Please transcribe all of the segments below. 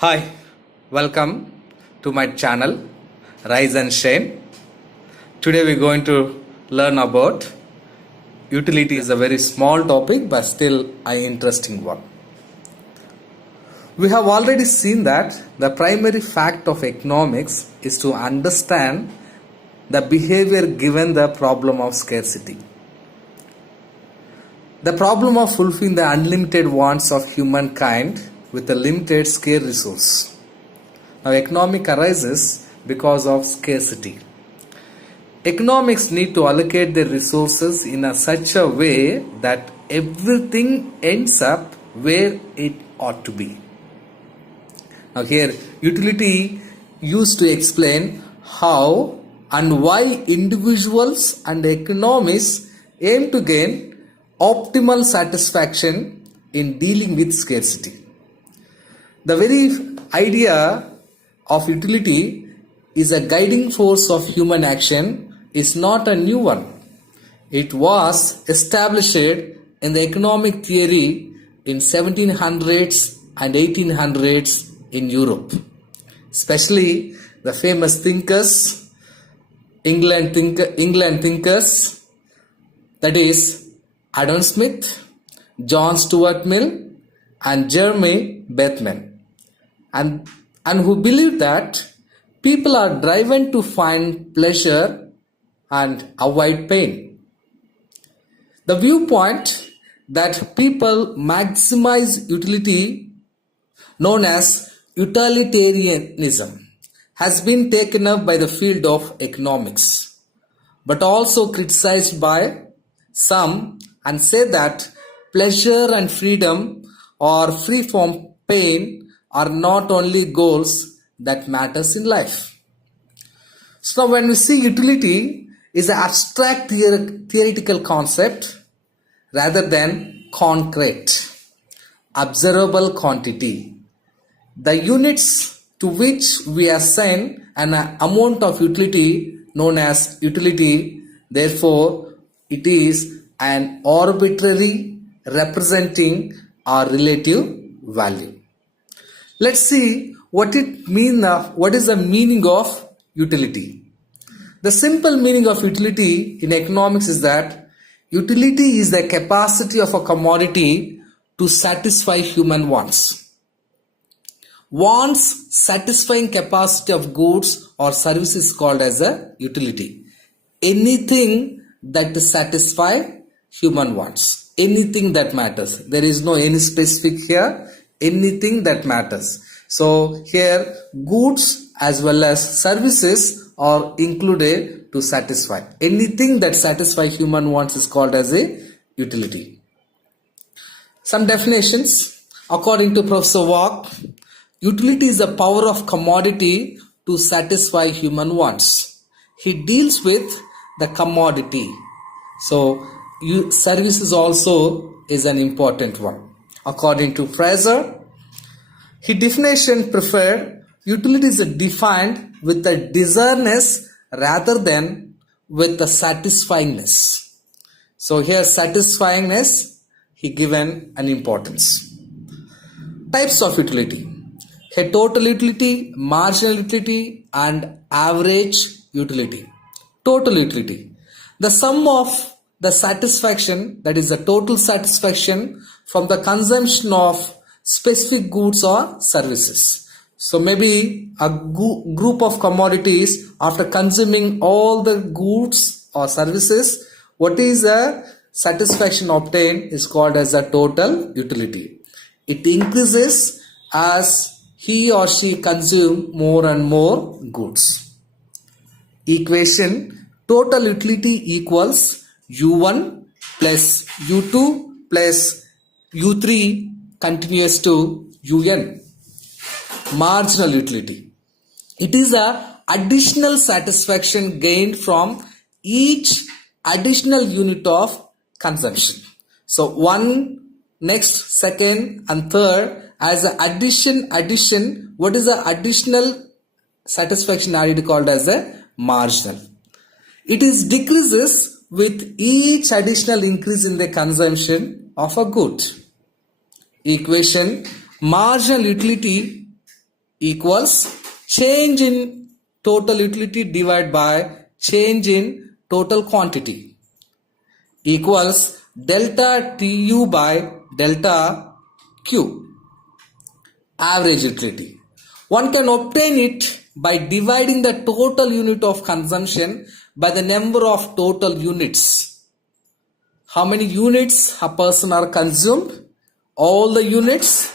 Hi, welcome to my channel Rise and Shine. Today we're going to learn about utility. Is a very small topic but still an interesting one. We have already seen that the primary fact of economics is to understand the behavior given the problem of scarcity. The problem of fulfilling the unlimited wants of humankind with a limited scarce resource. Now, economic arises because of scarcity. Economics need to allocate their resources in such a way that everything ends up where it ought to be. Now, here, utility used to explain how and why individuals and economists aim to gain optimal satisfaction in dealing with scarcity. The very idea of utility is a guiding force of human action is not a new one. It was established in the economic theory in 1700s and 1800s in Europe. Especially the famous thinkers, England thinkers, that is Adam Smith, John Stuart Mill and Jeremy Bentham. And who believe that people are driven to find pleasure and avoid pain. The viewpoint that people maximize utility, known as utilitarianism, has been taken up by the field of economics, but also criticized by some and say that pleasure and freedom or free from pain are not only goals that matters in life. So now when we see utility is an abstract theoretical concept rather than concrete, observable quantity. The units to which we assign an amount of utility known as utility, therefore it is an arbitrary representing our relative value. Let's see what is the meaning of utility. The simple meaning of utility in economics is that utility is the capacity of a commodity to satisfy human wants. Wants satisfying capacity of goods or services is called as a utility. Anything that satisfy human wants. Anything that matters. There is no any specific here. Anything that matters. So here goods as well as services are included to satisfy. Anything that satisfies human wants is called as a utility. Some definitions. According to Professor Walk, utility is the power of commodity to satisfy human wants. He deals with the commodity. So services also is an important one. According to Fraser, his definition preferred utility is defined with the desiredness rather than with the satisfyingness. So here satisfyingness he given an importance. Types of utility. A total utility, marginal utility and average utility. Total utility. The sum of the satisfaction, that is the total satisfaction from the consumption of specific goods or services. So maybe a group of commodities, after consuming all the goods or services, what is the satisfaction obtained is called as the total utility. It increases as he or she consume more and more goods. Equation: total utility equals U1 plus U2 plus U3 continuous to UN. Marginal utility. It is a additional satisfaction gained from each additional unit of consumption. So one, next, second and third as a addition. What is the additional satisfaction added called as a marginal. It is decreases with each additional increase in the consumption of a good. Equation: marginal utility equals change in total utility divided by change in total quantity equals delta TU by delta Q, average utility. One can obtain it by dividing the total unit of consumption by the number of total units. How many units a person are consumed? All the units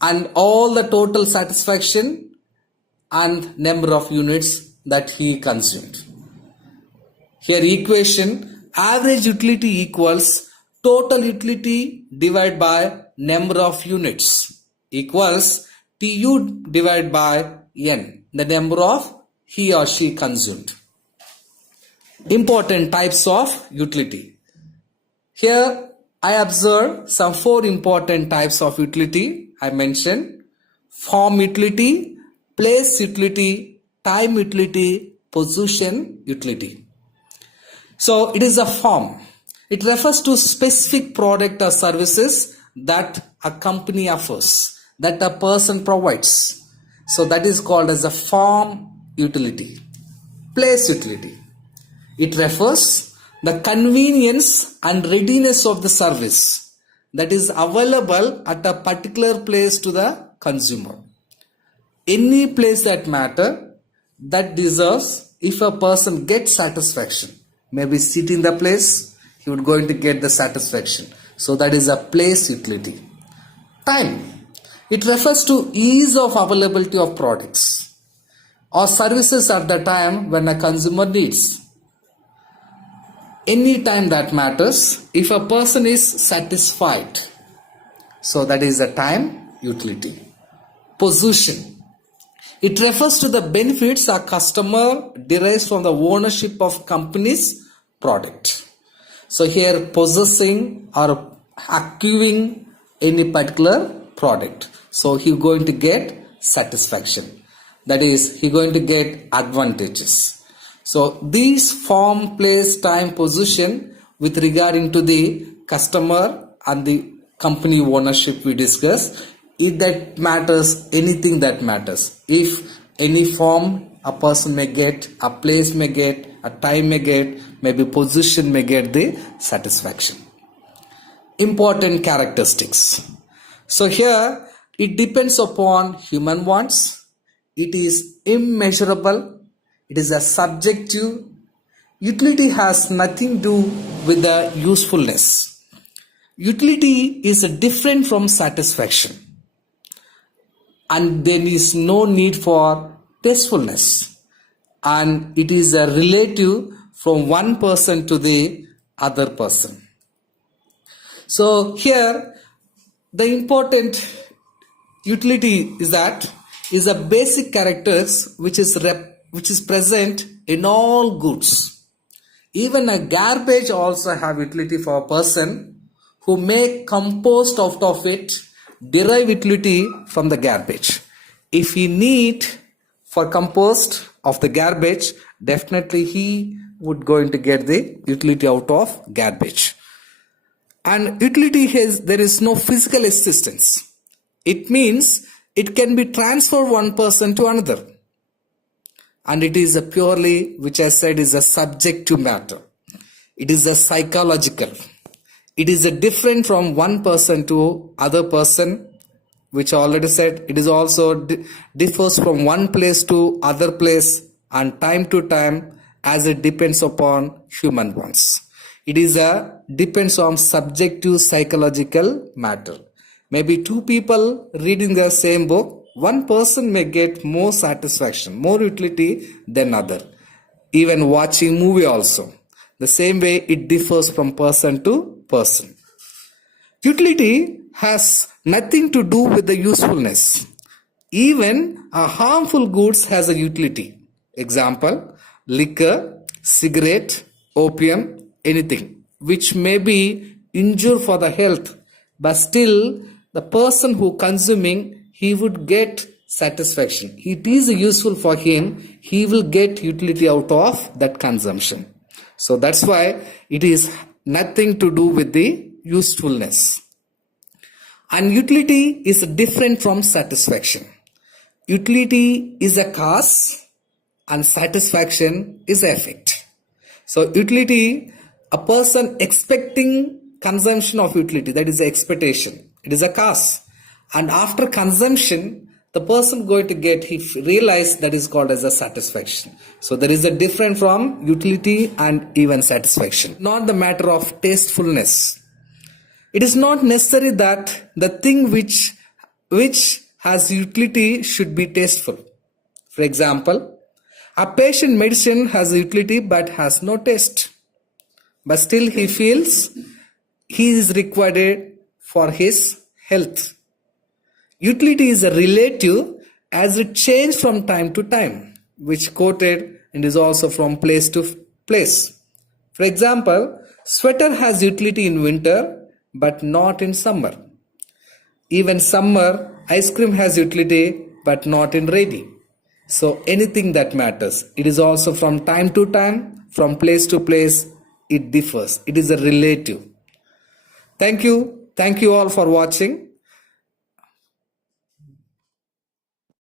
and all the total satisfaction and number of units that he consumed. Here equation average utility equals total utility divided by number of units equals TU divided by N, the number of he or she consumed. Important types of utility. Here I observe some 4 important types of utility I mentioned: form utility, place utility, time utility, position utility. So it is a form. It refers to specific product or services that a company offers, that a person provides. So that is called as a form utility. Place utility. It refers the convenience and readiness of the service that is available at a particular place to the consumer. Any place that matter that deserves if a person gets satisfaction. Maybe sit in the place, he would going to get the satisfaction. So that is a place utility. Time. It refers to ease of availability of products or services at the time when a consumer needs. Any time that matters if a person is satisfied. So that is a time utility. Position. It refers to the benefits a customer derives from the ownership of company's product. So here possessing or acquiring any particular product. So he going to get satisfaction. That is, he going to get advantages. So these form, place, time, position with regarding to the customer and the company ownership we discuss. If that matters, anything that matters. If any form a person may get, a place may get, a time may get, maybe position may get the satisfaction. Important characteristics. So here it depends upon human wants. It is immeasurable. It is a subjective. Utility has nothing to do with the usefulness. Utility is different from satisfaction. And there is no need for tastefulness. And it is a relative from one person to the other person. So here the important utility is that is a basic characters which is present in all goods. Even a garbage also have utility for a person who make compost out of it, derive utility from the garbage. If he need for compost of the garbage, definitely he would going to get the utility out of garbage. And utility there is no physical existence. It means it can be transferred one person to another. And it is a purely, which I said, is a subjective matter. It is a psychological. It is a different from one person to other person, which I already said. It is also differs from one place to other place and time to time as it depends upon human wants. It is a depends on subjective psychological matter. Maybe two people reading the same book, one person may get more satisfaction, more utility than other. Even watching movie also. The same way it differs from person to person. Utility has nothing to do with the usefulness. Even a harmful goods has a utility. Example, liquor, cigarette, opium, anything which may be injure for the health, but still the person who consuming, he would get satisfaction. It is useful for him. He will get utility out of that consumption. So that's why it is nothing to do with the usefulness. And utility is different from satisfaction. utility is a cause and satisfaction is the effect. So utility, a person expecting consumption of utility, that is the expectation. It is a cause. And after consumption, the person going to get, he realize, that is called as a satisfaction. So there is a difference from utility and even satisfaction. Not the matter of tastefulness. It is not necessary that the thing which has utility should be tasteful. For example, a patient medicine has utility but has no taste. But still he feels he is required for his health. Utility is a relative as it changes from time to time, which quoted and is also from place to place. For example, sweater has utility in winter but not in summer. Even summer, ice cream has utility but not in rainy. So anything that matters, it is also from time to time, from place to place, it differs. It is a relative. Thank you all for watching.